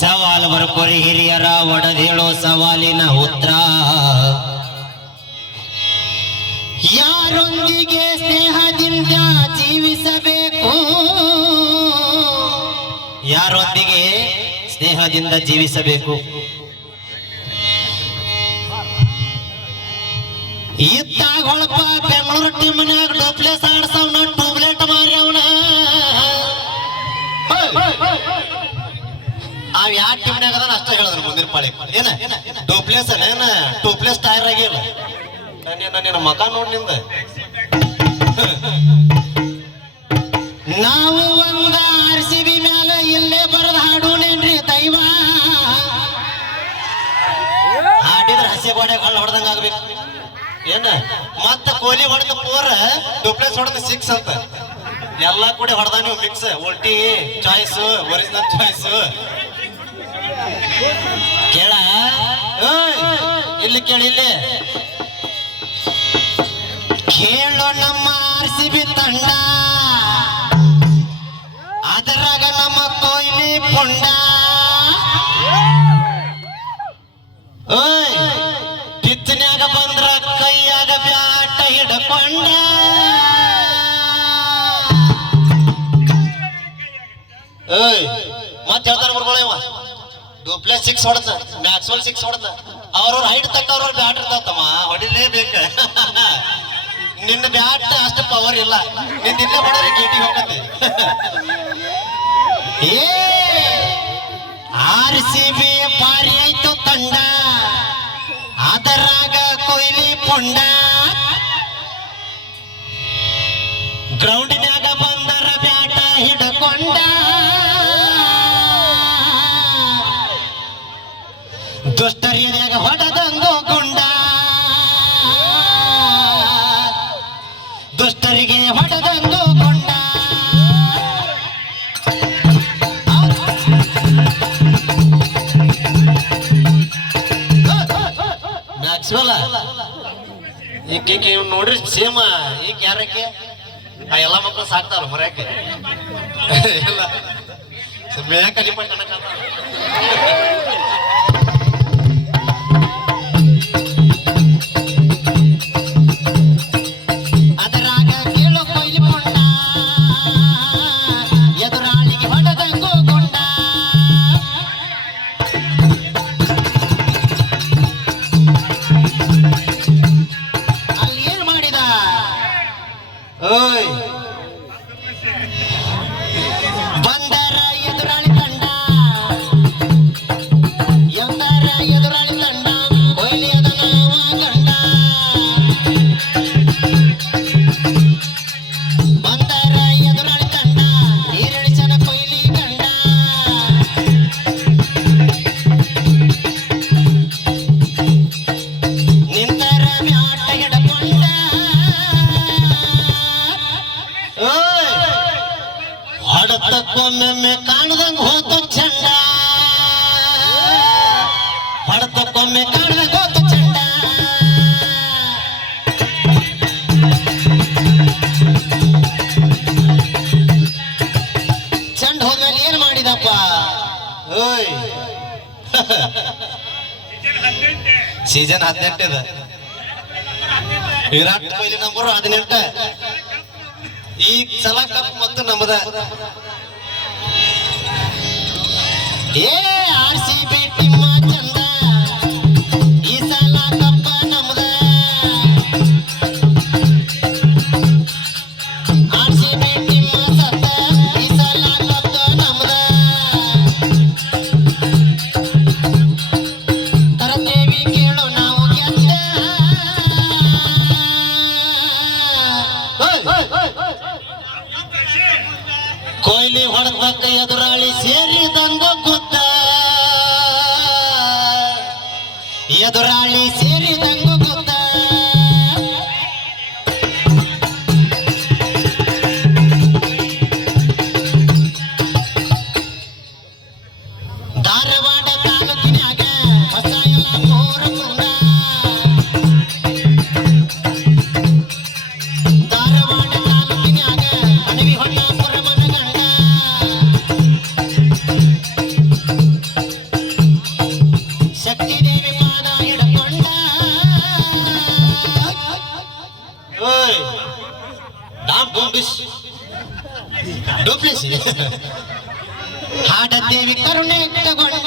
ಸವಾಲು ಬರ್ಕೋರಿ ಹಿರಿಯರ ಒಡೆದೇಳೋ ಸವಾಲಿನ ಉತ್ತರ. ಯಾರೊಂದಿಗೆ ಸ್ನೇಹದಿಂದ ಜೀವಿಸಬೇಕು, ಯಾರೊಂದಿಗೆ ಸ್ನೇಹದಿಂದ ಜೀವಿಸಬೇಕು. ಇದ್ದಾಗ ಹೊಳಪ ಬೆಂಗಳೂರು ಟೀಮ್ನಾಗ ಡೂಪ್ಲೆಸ್ ಆಡ್ಸವ್ನ, ಟ್ಯೂಬ್ಲೆಟ್ ಮಾರಿ ಅವನ. ಅವ್ ಯಾವ ಟೀಮ್ನಾಗ ಅದನ್ನ ಅಷ್ಟ ಹೇಳಿದ್ರು ಮುಂದಿನ ಪಾಳಿ. ಏನ ಡೂಪ್ಲೆಸ್ ಏನ ಟೂಪ್ಲೆಸ್ ಟೈರ್ ಆಗಿಲ್ಲ. ನಿನ್ನ ಮಕ ನೋಡ್ ನಿಂದ. ನಾವು ಒಂದ RCB ಮ್ಯಾಲ ಇಲ್ಲೇ ಬರದ ಹಾಡುನೇನ್ರಿ ದೈವ. ಹಾಡಿದ್ರ ಹಸಿ ಗೋಡೆ ಕಳ್ಳ ಹೊಡೆದಂಗ ಆಗ್ಬೇಕು. ಏನ ಮತ್ತ ಕೋಹ್ಲಿ ಹೊಡೆದ 4 ಡೂಪ್ಲೆಕ್ಸ್ ಹೊಡೆದ 6 ಅಂತ ಎಲ್ಲಾ ಕೂಡ ಹೊಡೆದ ನೀವು ಮಿಕ್ಸ್. ಉಲ್ಟಿ ಚಾಯ್ಸ್, ಒರಿಜಿನಲ್ ಚಾಯ್ಸ್. ಕೇಳ ಇಲ್ಲಿ ಕೇಳಿ, ಇಲ್ಲಿ ಕೇಳೋ ನಮ್ಮ RCB ತಂಡ, ಅದರಾಗ ನಮ್ಮ ಕೊಹ್ಲಿ ಪುಂಡ. ಪಿಚ್ನ್ಯಾಗ ಬಂದ್ರ ಕೈಯಾಗ ಬ್ಯಾಟ ಹಿಡ್ಕೊಂಡ. ಮತ್ ಹೇಳ್ತಾರ ಬರ್ಕೊಳ್ಳ, ಡೂಪ್ಲೆಸ್ 6 ಹೊಡೆದ, ಮ್ಯಾಕ್ಸ್ವೆಲ್ 6 ಹೊಡೆದ. ಅವ್ರವ್ರ ಹೈಟ್ ತಕ್ಕ ಅವ್ರವ್ರ ಬ್ಯಾಟ್ ಇರ್ತಾವಮ್ಮ, ಹೊಡಿಲೇಬೇಕ. ನಿನ್ನ ಬ್ಯಾಟ್ ಅಷ್ಟು ಪವರ್ ಇಲ್ಲ, ನಿನ್ನ ಇಲ್ಲೇ ಹೊಡೆದ್ರೆ ಗೇಟಿ ಹೋಗತ್ತೆ. RCB ಪಾರಿ ಆಯ್ತು ತಂಡ, ಅದರಾಗ ಕೊಹ್ಲಿ ಪುಂಡ. ಗ್ರೌಂಡಿನಾಗ ಬಂದರ ಬ್ಯಾಟ ಹಿಡ್ಕೊಂಡ. ದುಷ್ಟರಿಯಾಗ ಹೊಡೆದಂಗೋ ಗುಂಡ, ದುಷ್ಟರಿಗೆ ಹೊಡೆದಂಗೋ ಗುಂಡ. ಮ್ಯಾಕ್ಸ್ವೆಲ್ ಈಕೆ ನೋಡ್ರಿ ಸೇಮ. ಈಗ ಯಾರಕ್ಕೆ ಆ ಎಲ್ಲ ಮಕ್ಕಳು ಸಾಕ್ತಾರ ಮರ್ಯಾಕೆ ಎಲ್ಲ ಮೇಕಲಿ ಪಟ್ಟಣ. ಅದರಾಗ ಕೇಳೋ ಕೊಹ್ಲಿ ಪುಂಡ, ಎದುರಾಳಿಗೆ ಹೊಡೆದಂಗೋ ಗುಂಡ. ಅಲ್ಲಿ ಏನ್ ಮಾಡಿದ? ಓಯ್ ಬಂದರ ಎದುರಾಳಿ ತಂಡ, ಎಂದರ ಎದುರಾಳಿ ತಂಡ, ಕೊಹ್ಲಿ ಅದನ ಗಂಡ. ಬಂದರ ಎದುರಾಳಿ ತಂಡ, ನೀರಿಳಿಸನ ಕೊಹ್ಲಿ ಗಂಡ. ನಿಂತರ ಬ್ಯಾಟ ಹಿಡ್ಕೊಂಡ. ಹೊಡೆತಕ್ಕೊಮ್ಮೆ ಕಾಣದಂಗ ಹೋತು ಚಂಡ, ಹೊಡೆತಕ್ಕೊಮ್ಮೆ ಕಾಣದಂಗ ಹೋತು ಚಂಡ. ಚಂಡ ಹೋದ್ಮೇಲೆ ಏನ್ ಮಾಡಿದಪ್ಪ? ಓಯ್ ಸೀಸನ್ 18 ಇದೆ. ವಿರಾಟ್ ಕೊಹ್ಲಿ ನಂಬರ್ 18. ಈ ಸಲ ಕಪ್ ಮತ್ತು ನಮ್ಮದ. RCB ಟೀಮ್ ಚಂದ, ಈ ಸಲ ಕಪ್ಪ ನಮ್ಮದ. RCB ಟೀಮ್ ಸತ್ತ, ಈ ಸಲ ಕಪ್ಪ ನಮ್ಮದ. ತರತೇವಿ ಕೇಳೋ ನಾವು ಗೆದ್ದ. ಕೊಹ್ಲಿ ಹೊಡೆದ ಎದುರಾಳಿ ಸೇರಿದಂಗ ಗುದ್ದ, ಎದುರಾಳಿ ಸೇರಿದಂಗ ಗುದ್ದ. ಧಾರವಾಡ ತಾಲೂಕಿನಾಗ ಹೊಸ ಎಲ್ಲ ದೇವಿ ಪಾದ ಹಿಡ್ಕೊಂಡ ಓಯ್ ಡಾಮ್ ಡೂಮ್ ಡಿಶ್ ಡೂಪ್ಲಿಸಿ ಹಾಡದೇವಿ ಕರುಣೆ ತಗೊಂಡ